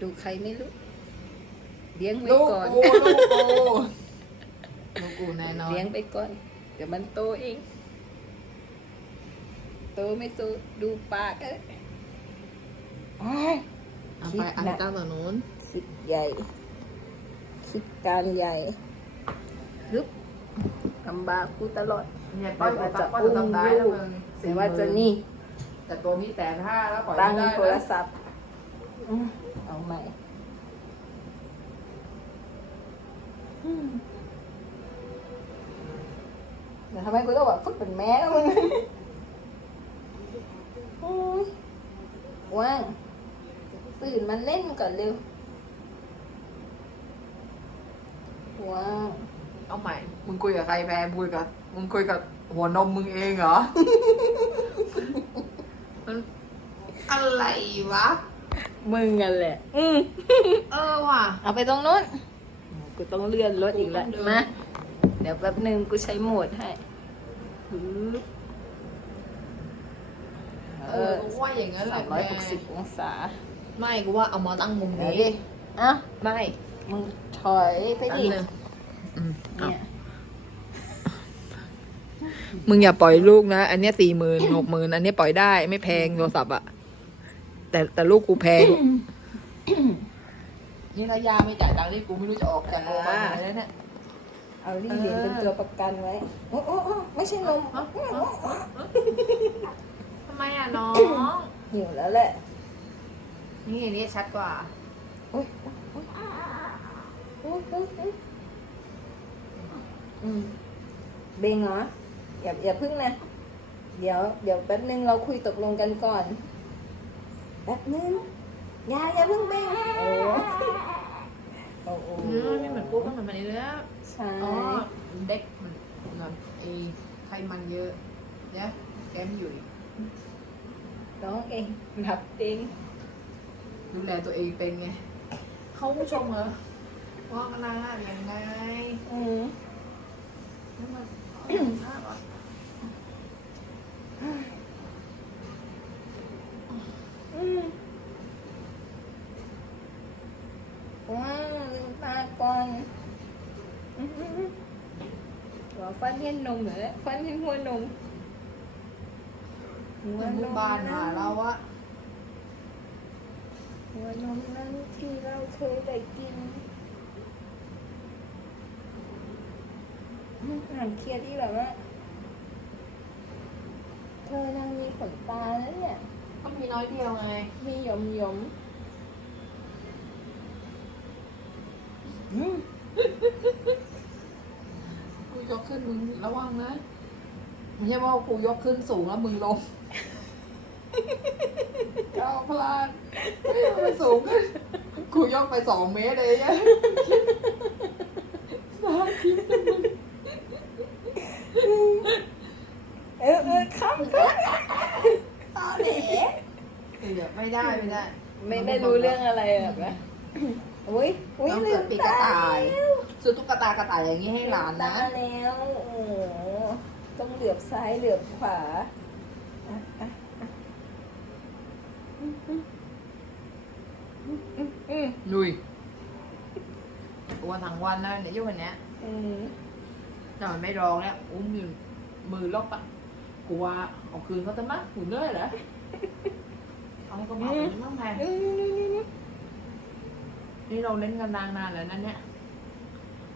ดูใครไม่รู้เลี้ยงไว้ลูกก่อนกูลูกกูลูกกูแน่นอนเลี้ยงไปก่อน เดี๋ยวมันโตเอง โตไม่โตดูปากเอ้ยอ้ายเอาไปอันเจ้าตัวนู้นคิดใหญ่ คิดการใหญ่ฮึบลำบากกูตลอดเนี่ยป้อยจะจับป้อยจะทำได้แล้วมึงแต่ว่าจะนี่ แต่ตัวนี้แสนห้าแล้วปล่อยตั้งไม่ได้โทรนะศัพท์อืมเอา ใหม่อืมเดี๋ยวทำไมกูต้องแบบฝึกเป็นแม่แล้วมึงโอ้ยว่างตื่นมาเล่นก่อนเร็วว้างเอาใหม่ มึงคุยกับใครแพรคุยกับ มึงคุยกับหัวนมมึงเองเหรอ มันอะไรวะ มึงกันแหละ อืมเออว่ะ เอาไปตรงนู้น กูต้องเลื่อนรถอีกแล้วกูต้องเดิน มา เดี๋ยวแป๊บหนึ่งกูใช้โหมดให้ฮึบเออกูว่าอย่างนั้นแหสาละมร้อยหกสิบองศา ไม่กูว่าเอามาตั้งมุมเดี๋ยวนี้ดิอะไม่ มึงถอยไปอันดิหนึ่งอืมเนี่ย มึงอย่าปล่อยลูกนะ อันเนี้สี่หมื่นหกหมื่นอันนี้ปล่อยได้ไม่แพงโทรศัพท์อะ แต่แต่ลูกกูแพงนี่ถ้ายาไม่จ่ายตังค์นี่กูไม่รู้จะออกจากโรงพยาบาลไหนแล้วเนี่ยเอาลี่เหรียญเป็นตัวประกันไว้ โอ้โอ้โอ้ไม่ใช่นมทำไมอะน้อง หิวแล้วแหละ นี่อันนี้ชัดกว่าอุ้ยอุ้ยอุ้ยอุ้ยอุ้ยอืมเบงเหรออย่าอย่าพึ่งนะ เดี๋ยว เดี๋ยวแป๊บนึงเราคุยตกลงกันก่อน แป๊บนึงอย่าอย่าเพิ่งเบงโอ้โอ้โอ้เนื้อไม่เหมือนปุ๊บมันเหมือนมันเนื้อใช่อ๋อเด็กมันแบบไอ้ไขมันเยอะเนี่ยแกมอยู่อีกน้องเองหลับเองดูแลตัวเองเป็นไงเขาผู้ชมเหรอว่ากันนะยังไง อืม แล้วมันหน้าก่อน อืมว้าวลืมตาก่อนอืมอืมอืมหัวฟัน เห็นนมเหรอฟันเห็นหัวนมหัวมันนบุมบานหาเราอะหัวนมนั้นที่เราเคยได้กินอืมอ่านเครียดอีกแล้วอะเธอนางมีขนตาแล้วเนี่ยก็มีน้อยเดียวไง มีหยมหยมอืมกูยกขึ้น มึงระวังนะไม่ใช่ว่ากูยกขึ้นสูงแล้วมึงลงก้าพลาดมันสูงขึ้นกูยกไปสองเมตรเลยเนี่ยน่าคิดนะมึงเออเออข้ามข้ามตาเหลเดี๋ยวไม่ได้ไม่ได้ ไม่ได้รู้เรื่องอะไรแบบนะ อุ้ยอุ้ยต้องลืเกิมดปีกตากระต่ายแล้วซื้อตุ๊กตากระต่ายอย่างนี้ให้หลานตานะแล้วโอ้โหต้องเหลือบซ้ายเหลือบขวาอะอะอะอืมอืมอืมอืมอืมลุยตัวทั้งวันนะเนี่ยยุ่งวันเนี้ยอืมแต่มันไม่ร้องแล้วอุ้มมือมือลบอะกลัวเอาคืนเขาจะมั้งหุ่นเลยเหรอเอาให้เขาเผาไปมั่งแพงอืมอืมอืมอืม นี่เราเล่นกันนานนานแล้วนั่นเนี่ย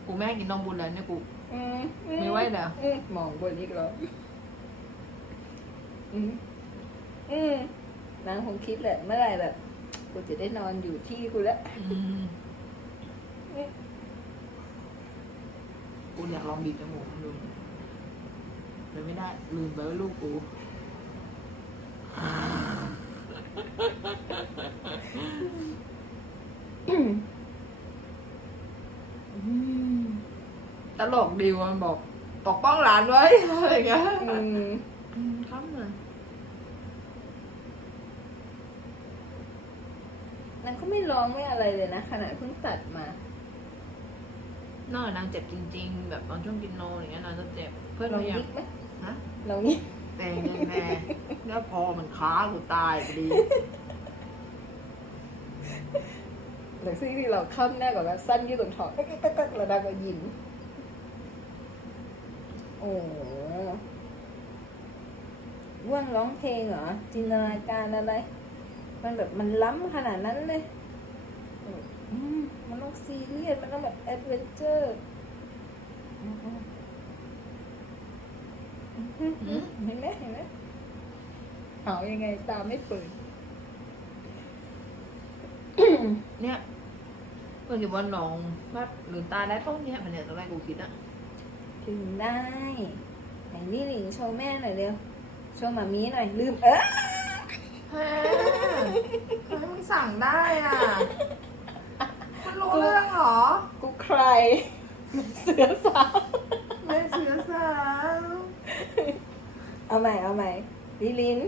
กูแม่กินนมบุญแล้วเนี่ยกู อืมไม่ไหวเหรออืมมองบนอีกแล้วอืมอืมนางคงคิดแหละ เมื่อไหร่แบบ กูจะได้นอนอยู่ที่กูแล้วอืมกูอยากลองบีบจมูกมันดูแต่ไม่ได้ ลืมไปว่าลูกกู ตลกดีวะมันบอกปกป้องหลานไว้อะไรอย่างเงี้ยอืมอืมครับเลยนางก็ไม่ร้องไม่อะไรเลยนะขนาดเพิ่งตัดมานอกจากนางเจ็บจริง ๆ แบบตอนช่วงกินนมอย่างเงี้ยนางจะเจ็บเพื่อนเราพยายามยิกไหมฮะเรายิกแต่ไงแม่แล้วพอมันค้ากูตายพอดี หรือซี่ที่เราข้ามหน้ากับแบบสั้นยืดตรงท้องกักกักกักแล้วนางก็ยิ้มโอ้โหว่างร้องเพลงเหรอ จินตนาการอะไร มันแบบมันล้ำขนาดนั้นเลยมันต้องซีเรียส มันต้องแบบแอดเวนเจอร์เห็นไหมเห็นไหมเอายังไงตาไม่เปิด เนี่ยมันอยู่บนหนองแบบลืมตาได้ป้องเนี่ยมันเนี่ยตอนแรกกูคิดอะถึงได้ไหนนี่หลิงโชว์แม่หน่อยเร็ว โชว์หมามีหน่อยลืมเออแฮ่ทำไมมึงสั่งได้อะมันรู้เรื่องเหรอกูใคร เสือสาวแม่เสือสาวเอาใหม่เอาใหม่ลิลิน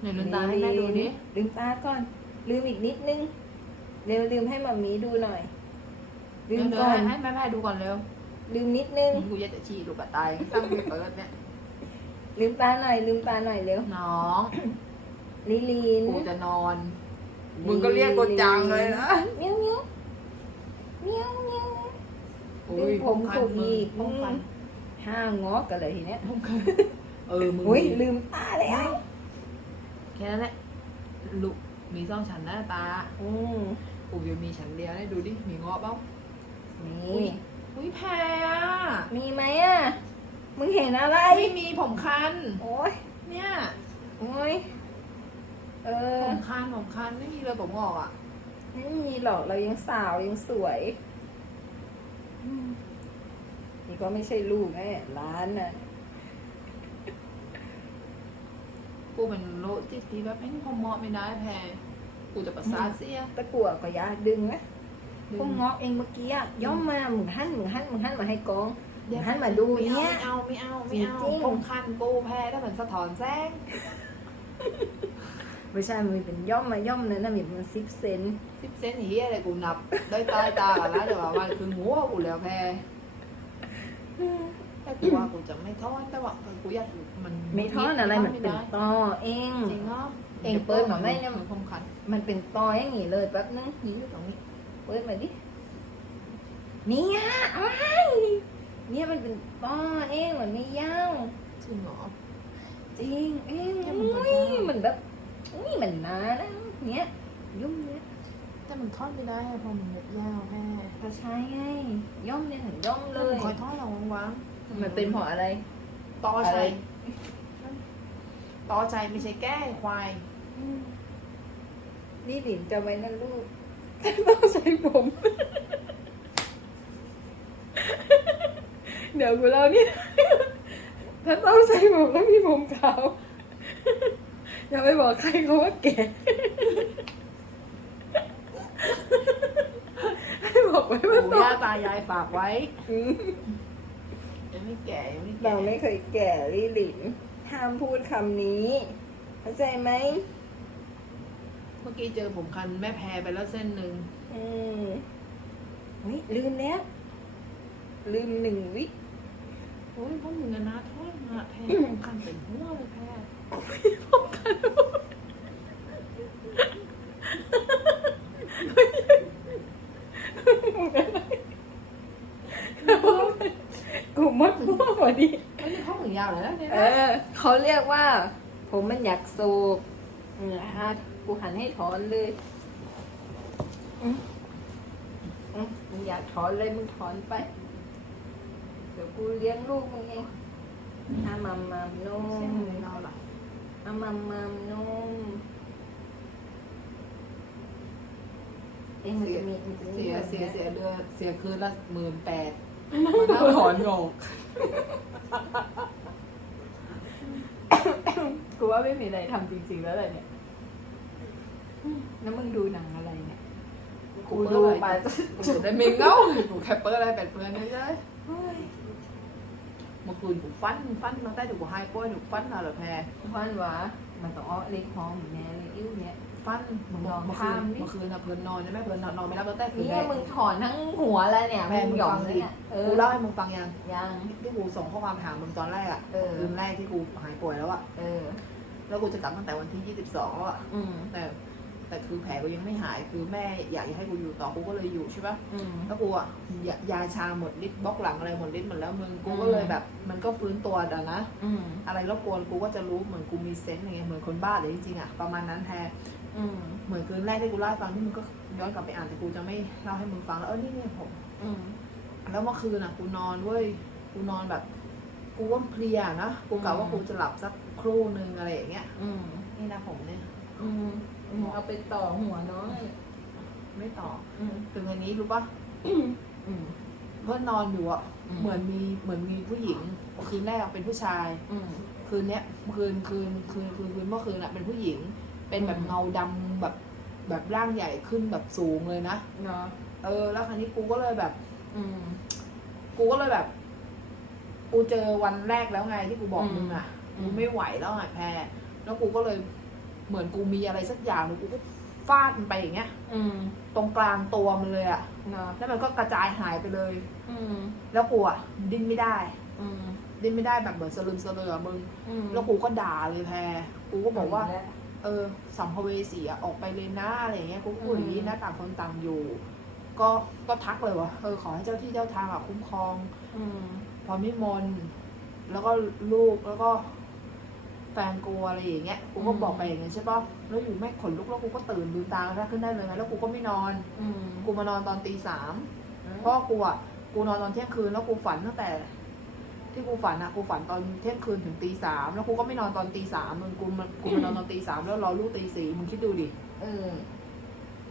ไหนลืมตาให้แม่ดูดิลืมตาก่อน ลืมอีกนิดนึง เร็วลืมให้หมามีดูหน่อย ลืมเดี๋ยวก่อน ให้แม่แม่ดูก่อนเร็วลืมนิดนึง กูอยากจะฉี่ลูกกระตายตั้งไม่เปิดเนี่ยลืมตาหน่อย ลืมตาหน่อยเร็ว น้องลิลินกูจะนอน มึงก็เรียกกูจังเลยนะเมียวเมียวเมียวเมียวอุ้ยผมถูกอีกป้องกันห้างอกันเลยทีเนี้ยป้องกันเออมึงอุ้ยลืมตาแล้วแค่นั้นแหละลูก มีซ่องฉันหน้าตาอืมกูยังมีฉันเดียวให้ดูดิ มีเงาะเปล่านี่อุ้ยแพ้อะมีไหมอะ มึงเห็นอะไร ไม่มีผมคัน โอ้ยเนี่ยโอ้ยเออผมคันผมคันไม่มีเลยผมงอกอะ ไม่มีหรอกเรายังสาวยังสวยอืมนี่ก็ไม่ใช่ลูกแน่ร้านน่ะ กูเป็นโรคจิตที่แบบไม่มีความเหมาะไม่ได้แพ้กูจะประสาทเสียตะกั่วก็อยาดึงนะพวกงอกเองเมื่อกี้อะย่อมมาหมึงหันหมึงหันหมึงหันมาให้กองเดี๋ยวหันมาดูไม่เนี่ยเอาไม่เอาไม่เอาจริงๆผมคันกูแพ้ถ้าเหมือนสะท้อนแสงไม่ใช่มันเป็นย่อมมาย่อมนะนะมันซิปเซนสิบเซนเฮียอะไรกูนับได้ตายตากันแล้วเดี๋ยวว่ามันคือหัวกูแล้วแพ้แต่กูว่ากูจะไม่ทอนแต่ว่าเออกูอยาก มันไม่ท่อนอะไรมันไม่เป็นได้ตอเองจริงเหรอเองเปิดมาไหมเนี่ยผมคันมันเป็นตออย่างงี้เลยแป๊บนึงยิงอยู่ตรงนี้เปิดมาดิเนี่ยอะไรเนี่ยมันเป็นตอเองมันไม่ยาวจริงเหรอจริงเองแค่มันก็อุ้ยชอบมันแบบอุ้ยมันหนานะเนี่ยยุ่มเนี่ยแต่มันทอดไม่ได้เพราะมันเล็บยาวแพ้ก็ใช่ไงย่อมเนี่ยถึงย่อมเลยคอยทอดเราวางๆมันเป็นเพราะอะไรตออะใจไร ตอใจไม่ใช่แก้ควายอืมนี่ดินจะไว้นั่นลูกต้องใช้ผม เดี๋ยวกูเล่านี่ถ้าต้องใช้ผมต้องมีผมขาว อย่าไปบอกใครเขาว่าแก่ให้บอกไว้ว่าปู่ต้องย่าตายายฝากไว้ อืมยัง ไม่แก่ยังไม่แก่เราไม่เคยแก่ลี่หลินห้ามพูดคำนี้ เข้าใจไหมเมื่อกี้เจอผมคันแม่แพรไปแล้วเส้นหนึ่งอืมเฮ้ยลืมแล้ว ลืมหนึ่งวิโอ้ยพวกมึงอะนะทอดมาแพรผมคันเป็นหัวเลยแพร กูมัดมั่วกว่าดีไม่ใช่ข้อมือยาวเลยนะเนี่ยเออ เขาเรียกว่า ผมมันอยากสูบเออฮะกูหันให้ถอนเลยอืมอืมมึงอยากถอนเลยมึงถอนไป เดี๋ยวกูเลี้ยงลูกมึงเองอามัมมัมนมเส้นมือเราล่ะอามัมมัมนมเองมันจะมีมันจะมีเสียแบบเสียนี้เสียเดือนเสียคืนละหมื่นแปดมา นั่งถอนงอกกูว่าไม่มีอะไรทำจริงๆแล้วเลยเนี่ยอืมแล้วมึงดูหนังอะไรเนี่ยกูดูไปกูจะได้ไม่เงากูแค่เปิดอะไรเป็นเพื่อนไม่ใช่เฮ้ยเมื่อคืนกูฟันฟันตั้งแต่กูไฮป้อยกูฟันมาเหรอแพรฟันหวะมันต้องเอาเล็กหอมแน่เลยอิ่วเนี่ย ฟันมึงลองเมื่อคืนทำดิเมื่อคืนอะเพื่อนนอนใช่ไหมเพื่อนนอนนอนไม่รับตั้งแต่คืนเนี่แรยกมึงถอนทั้งหัวแล้วเนี่ยแม่มึมึงงหย่อฟัมงเลยดิ เนี่ยเออกูเล่าให้มึงฟังยังยัง ที่กูส่งข้อความไปหามึงตอนแรกอะเออ คืนแรกที่กูหายป่วยแล้วอะเออ แล้วกูจะกลับตั้งแต่วันที่ 22แล้วอะอืมแต่แต่คือแผลกูยังไม่หายคือแม่อยากให้กูอยู่ต่อกูก็เลยอยู่ใช่ปะ อืม แล้วกูอะยายาชาหมดฤทธิ์บล็อกหลังอะไรหมดฤทธิ์หมดแล้วมึงกูก็อืม เลยแบบ มันก็ฟื้นตัวแต่นะ อืมอะไรรบกวนกูก็จะรู้เหมือนกูมีเซนส์ไงเหมือนคนบ้าเลยจริงๆอะประมาณนั้นแทน อืมเหมือนคืนแรกที่กูเล่าให้ฟังที่มึงก็ย้อนกลับไปอ่านแต่กูจะไม่เล่าให้มึงฟังแล้วเออนี่เนี่ยผม อืม แล้วเมื่อคืนอะ กูนอนเว้ยกูนอนแบบ กูว่าเพลียนะกูกะว่าอืมกูจะหลับสักครู่นึงอะไรอย่างเงี้ยอืม นี่นะผมเนี่ย อืมอืมเอาไปต่อหัวน้องไม่ต่ออืม ถึงอันนี้รู้ปะอืม เพื่อนนอนอยู่อะ อืม เหมือนมีเหมือนมีผู้หญิงคืนแรกเป็นผู้ชาย อืม คืนเนี้ยคืนคืนคืนคืนคืนเมื่อคืนอะเป็นผู้หญิง เป็นแบบอืมเงาดำแบบแบบร่างใหญ่ขึ้นแบบสูงเลยนะ เนาะเออ แล้วคราวนี้กูก็เลยแบบ อืม กูก็เลยแบบ กูเจอวันแรกแล้วไงที่กูบอกอืมมึงอะอืมกูไม่ไหวแล้วอะแพรแล้วกูก็เลยเหมือนกูมีอะไรสักอย่างหนึ่งกูก็ฟาดมันไปอย่างเงี้ย อืมตรงกลางตัวมันเลยอะ เนาะแล้วมันก็กระจายหายไปเลย อืมแล้วกูอะดิ้นไม่ได้ อืมดิ้นไม่ได้แบบเหมือนสลึมสลือมึง อืมแล้วกูก็ด่าเลยแพรกูก็บอกว่าแล้ว เออสัมภเวสีอะออกไปเลยนะอะไรอย่างเงี้ยกูก็พูดอย่างนี้อืมนะต่างคนต่างอยู่ ก็ก็ทักเลยว่าเออขอให้เจ้าที่เจ้าทางอะคุ้มครอง อืมพรมิมนแล้วก็ลูกแล้วก็แฟนกูอะไรอย่างเงี้ย กูก็อืมบอกไปอย่างเงี้ยใช่ปะแล้วอยู่แม่งขนลุกแล้วกูก็ตื่นลืมตาแล้วขึ้นได้เลยไงแล้วกูก็ไม่นอน อืมกูมานอนตอนตีสามเพราะกูอะกูนอนตอนเที่ยงคืนแล้วกูฝันตั้งแต่ ที่กูฝันอะกูฝันตอนเที่ยงคืนถึงตีสามแล้วกูก็ไม่นอนตอนตีสามมึงกูมันกูมานอนตอนตีสามแล้วรอลูกตีสี่มึงคิดดูดิเออ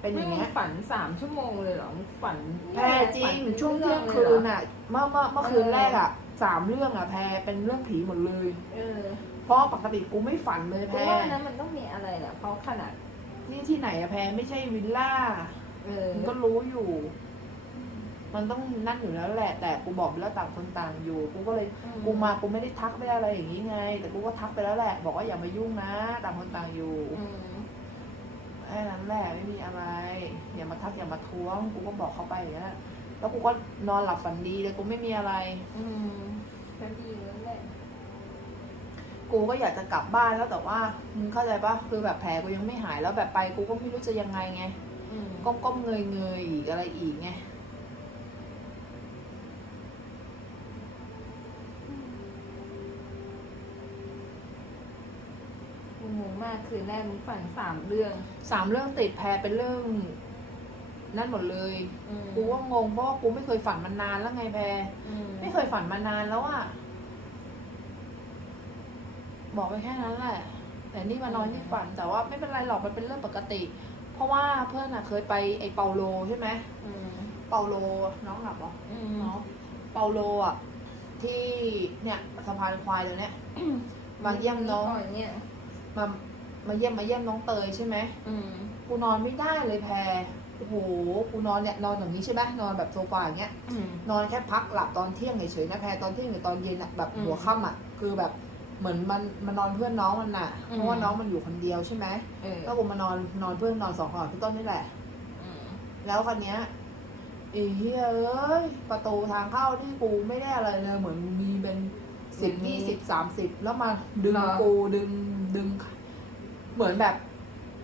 เป็นอย่างเงี้ยไม่ฝันสามชั่วโมงเลยเหรอมึงฝันแพรจริงฝันช่วงเที่ยงคืนอะเมื่อเมื่อเมื่อคืนแรกอะสามเรื่องอะแพรเป็นเรื่องผีหมดเลย เออเพราะปกติกูไม่ฝันเลยเพแพรราะว่านั้นมันต้องมีอะไรแหละเพราะขนาดนี่ที่ไหนอะแพรไม่ใช่วิลล่าเออ มึงก็รู้อยู่ มันต้องนั่นอยู่แล้วแหละ แต่กูบอกไปแล้วต่างคนต่างอยู่ กูก็เลยกูมากูไม่ได้ทักไม่ได้อะไรอย่างนี้ไง แต่กูก็ทักไปแล้วแหละ บอกว่าอย่ามายุ่งนะ ต่างคนต่างอยู่อืมแค่นั้นแหละไม่มีอะไร อย่ามาทักอย่ามาท้วง กูก็บอกเขาไปอย่างนี้นแล้วกูก็นอนหลับฝันดีเลยกูไม่มีอะไร อืมก็ดีแล้วแหละกูก็อยากจะกลับบ้านแล้วแต่ว่ามึงเข้าใจปะคือแบบแผลกูยังไม่หายแล้วแบบไปกูก็ไม่รู้จะยังไงไงอืมก้มก้มเงยเงยอีกอะไรอีกไง กูงง มากคืนแรกมึงฝันสามเรื่องสามเรื่องติดแพรเป็นเรื่อง นั่นหมดเลย อืมกูว่างงเพราะว่ากูไม่เคยฝันมานานแล้วไงแพร อืมไม่เคยฝันมานานแล้วอะบอกไปแค่นั้นแหละ แต่นี่มานอนที่ฝันแต่ว่าไม่เป็นไรหรอกมันเป็นเรื่องปกติ เพราะว่าเพื่อนอะเคยไปไอเปาโลใช่ไหมอืมเปาโลน้องหลับเหรออืมเนาะเปาโลอะที่เนี่ยสะพานควายตัวเนี้ย มาเยี่ยมน้อง ก่เนี่ยมา มาเยี่ยมมาเยี่ยมน้องเตยใช่ไหมอืมกูนอนไม่ได้เลยแพรโอ้โหกูนอนเนี่ยนอนอย่างนี้ใช่ไหมนอนแบบโซฟาอย่างเงี้ย อืม นอนแค่พักหลับตอนเที่ยงเฉยๆนะแพรตอนเที่ยงหรือตอนเย็นอะแบบอืมหัวค่ำอะคือแบบเหมือนมันมันนอนเพื่อนน้องมันน่ะอืม เพราะว่าน้องมันอยู่คนเดียวใช่ไหมเออก็กูมานอนนอนเพื่อนนอนสองคนกับพี่ต้นนี่แหละ อืมแล้วคันนี้ยไอ้เฮ้ยเอ้ยประตูทางเข้าที่กูไม่ได้อะไรเลยเหมือนมีเป็นสิบยี่สิบสามสิบแล้วมาดึงกูดึงดึง เหมือนแบบ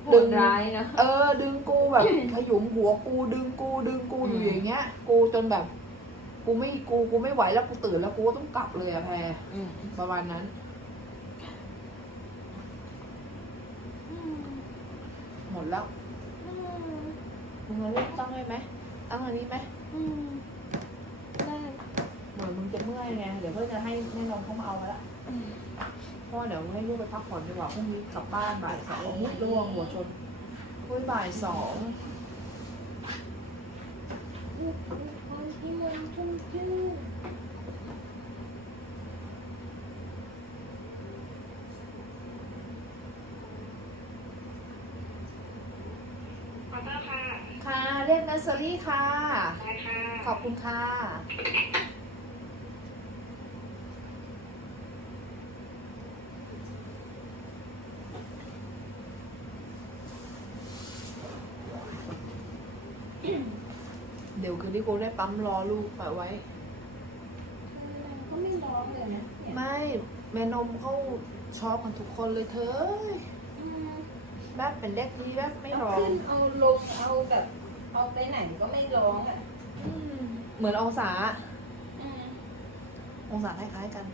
โหดร้ายนะ เออ ดึงกูแบบขยุมหัวกูดึงกูดึงกูอยู่อย่างเงี้ย กูจนแบบ กูไม่กูกูไม่ไหวแล้วกูตื่นแล้วกูก็ต้องกลับเลยอะแพรอืมประมาณนั้นหมดแล้วมึงมาเล่นตั้งไว้ไหมตั้งอันนี้ไหมอืมได้เหมือนมึงจะเมื่อยไงเดี๋ยวเพื่อนจะให้แม่นมเขามาเอามาละอืมเพราะว่าเดี๋ยวให้ลูกไปพักผ่อนดีกว่าพรุ่งนี้กลับบ้านบ่ายสองมุดร่วงหัวชนพุ้ยบ่ายสองที่มันชุ่มชื่นขอโทษค่ะค่ะเล่นนัสเซอรี่ค่ะได้ค่ะขอบคุณค่ะ เดี๋ยวคืนนี้กูได้ปั๊มรอลูกไปไว้ ก็ไม่ร้องเลยนะเนี่ยไม่แม่นมเขาชอบกันทุกคนเลยเธออืมแบบเป็นเด็กดีแบบไม่เอาร้องขึ้นเอาลงเอาแบบ เอาไปไหนก็ไม่ร้องอะอืมเหมือนองศาองศาคล้ายๆกัน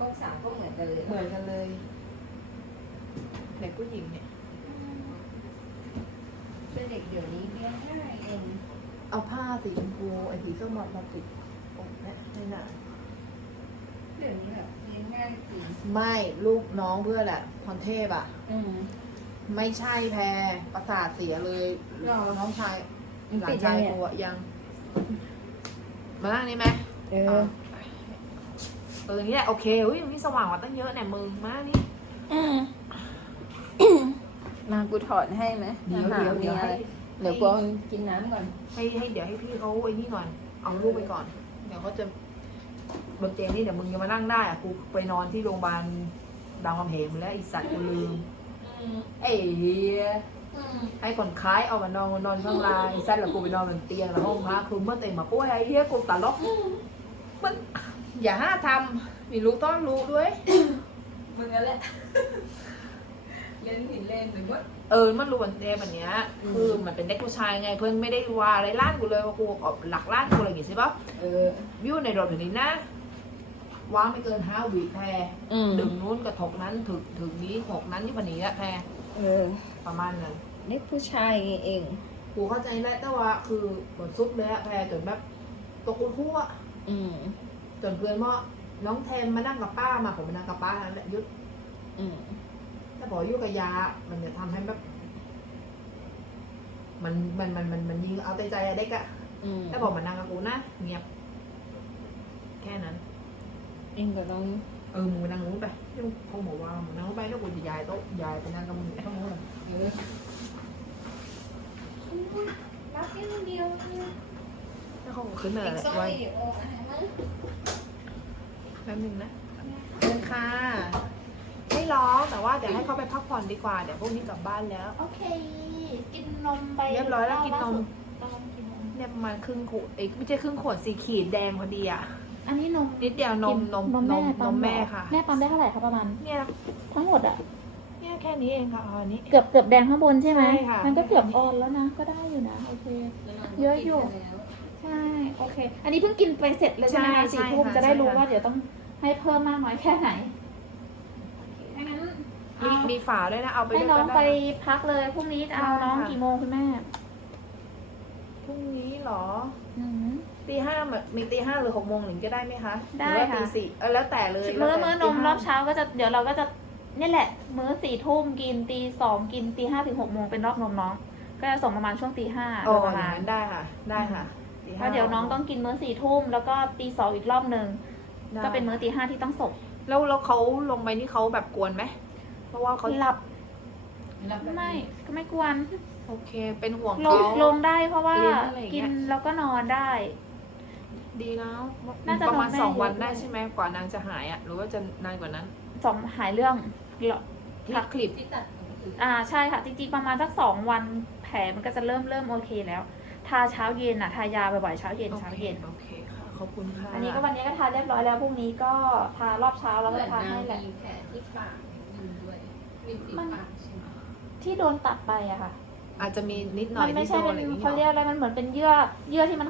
องศาก็เหมือนกันเลยเหมือนกันเลยเด็กผู้หญิงเนี่ย เป็นเด็กเดี๋ยวนี้เลี้ยงง่ายเองเอาผ้าสีชมพูไอ้สีส้มมามาปิดอกเนี่ยในหนาเดี๋ยวนี้แบบเลี้ยงง่ายจริงไม่ลูกน้องเพื่อนแหละพรเทพอะ อืม ไม่ใช่แพรประสาทเสียเลยหรอน้องชายมันหลาตินดชายยังเนี่ย กูอะยัง มานั่งนี่ไหมเออเออนี่แหละโอเคอุ้ยนี่สว่างกว่าตั้งเยอะเนี่ยมึงมานี่มากูถอดให้ไหมเดี๋ยวอาหารเดี๋ยวมีอะไรให้ เดี๋ยวกูเอากินน้ำก่อนให้ให้เดี๋ยวให้พี่เขาไอ้นี่ก่อน เอาลูกไปก่อน เดี๋ยวเขาจะบนเตียงนี่เดี๋ยวมึงจะมานั่งได้อะกูไปนอนที่โรงพยาบาลบางคำเหมแล้วไอีสัตว์กูลืม ไอ้เหี้ยให้คนคล้ายเอามานอนนอนข้างล่างไอ้สัตว์แล้วกูไปนอนบนเตียงแล้วห้องพักคือเมื่อเต็มมาป่วยไอ้เหี้ยกูตลกมันอย่าห้าทำมีรู้ต้อนรู้ด้วย มึงนั่นแหละ เล่นหินเล่นหรือว่าเออ มันรู้วันเดย์แบบเนี้ยอืมคือมันเป็นเด็กผู้ชายไง เพื่อนไม่ได้ว่าอะไรล้านกูเลยว่ากูออกหลักล้านกูอะไรอย่างงี้ใช่ปะเออวิวในรถแบบนี้นะวางไม่เกินห้าวิแพรอืม ดึงนู้นกระถกนั้นถึงถึงนี้ถกนั้นที่ปนี้อะแพรเออประมาณนั้นเด็กผู้ชายเอง กูเข้าใจแล้วแต่ว่าคือบนซุปเลยอะแพรจนแบบตกคู่อะอืม จนเพื่อนว่าน้องแทนมานั่งกับป้ามาผมมานั่งกับป้าแล้วแหละยุดอืม แต่บอกอยู่กับยา มันจะทำให้แบบ มันมันมันมันมันยิงเอาใจใจอะเด็กอะอืมถ้าบอกมานั่งกับกูนะเงียบ แค่นั้น เองก็ต้องเออมึงไปนั่งนู้นไปที่มึงคงบอกว่ามึงนั่งนู้นไปแล้วกูจะย้ายโต๊ะย้ายไปนั่งกับมึงไอ้ข้างนู้นเลยเออรักแค่เดียวเนี่ยแล้วเขาก็ขึ้นเลยอีกแหละสร้อไว้ยโอ้อาหารมั้งแป๊บนึงนะเดินค่ะไม่ ร้อง แต่ว่าเดี๋ยวให้เขาไปพักผ่อนดีกว่า เดี๋ยวพวกนี้กลับบ้านแล้ว โอเค กินนมไปเรียบร้อยแล้วกินนม ตอนกินนม เนี่ยประมาณครึ่งขวดเอ้ยไม่ใช่ครึ่งขวดสีขีดแดงพอดีอะอันนี้นมนิดเดียวนมนมนมนแม่มนปั๊มเหรแม่อค่ะ แม่ปั๊มได้เท่าไหร่คะประมาณ เนี่ยทั้งหมดอะเนี่ยแค่นี้เองค่ะเอาอันนี้เกือบเกือบแดงข้างบนใช่ไหมใช่ค่ะ มันก็เกือบออนแล้วนะ ก็ได้อยู่นะ โอเค เยอะอยู่แล้วใช่ โอเค อันนี้เพิ่งกินไปเสร็จเลยใช่ไหมคะสี่ทุ่มจะได้รู้ว่าเดี๋ยวต้องให้เพิ่มมากน้อยแค่ไหนโอเค งั้นมีเอามีฝาด้วยนะ เอาไปให้ด้วยน้อก็งได้ไปพักเลยพรุ่งนี้จะเอาได้น้องค่ะกี่โมงคุณแม่พรุ่งนี้เหรออืม ตีห้ามีตีห้าหรือหกโมงหนึ่งก็ได้ไหมคะได้หรือว่าค่ะ ตีสี่เออแล้วแต่เลยมื้อแล้วแต่มื้อนมตีห้ารอบเช้าก็จะเดี๋ยวเราก็จะนี่แหละ มื้อสี่ทุ่มกินตีสองกินตีห้าถึงหกโมงเป็นรอบนมน้อง ก็จะส่งประมาณช่วงตีห้าโอ้โดยประอย่ามาณงนั้นได้ค่ะ ได้ค่ะตีเพห้าราะเดี๋ยวน้องต้องกินมื้อสี่ทุ่มแล้วก็ตีสองอีกรอบหนึ่งได้ก็เป็นมื้อตีห้าที่ต้องส่ง แล้วแล้วเขาลงไปนี่เขาแบบกวนไหมเพราะว่าเขาหลับรับแบบนี้ไม่ก็ไม่กวนโอเค เป็นห่วงลเขางลงได้เพราะว่าลิ้นอะไรอย่างเงี้กิยนแล้วก็นอนได้ ดีแล้วน่าจะประมาณนอนได้สองวันเยอะได้ด้วย ใช่ไหมกว่านางจะหายอะ หรือว่าจะนานกว่านั้นสองหายเรื่องเหรอ ที่คลิปที่ตัดก็คืออ่าใช่ค่ะ จริงๆประมาณสักสองวันแผลมันก็จะเริ่มเริ่มโอเคแล้ว ทาเช้าเย็นอะ ทา ยาบ่อยๆเช้าเย็นโอเช้าเคเย็น โอเคค่ะ ขอบคุณค่ะอันนี้ก็วันนี้ก็ทาเรียบร้อยแล้วพรุ่งนี้ก็ทารอบเช้าแล้วเหก็มือนทานางให้แหละมีแผลที่ปากอยู่ด้วยมีสีปากใช่ไหมที่โดนตัดไปอะค่ะ อาจจะมีนิดหน่มัอยนไม่ที่ใช่โดเป็นนอะไรอย่างงี้เขาหรอเรียกอะไรมันเหมือนเป็นเยื่อเยื่อที่มัน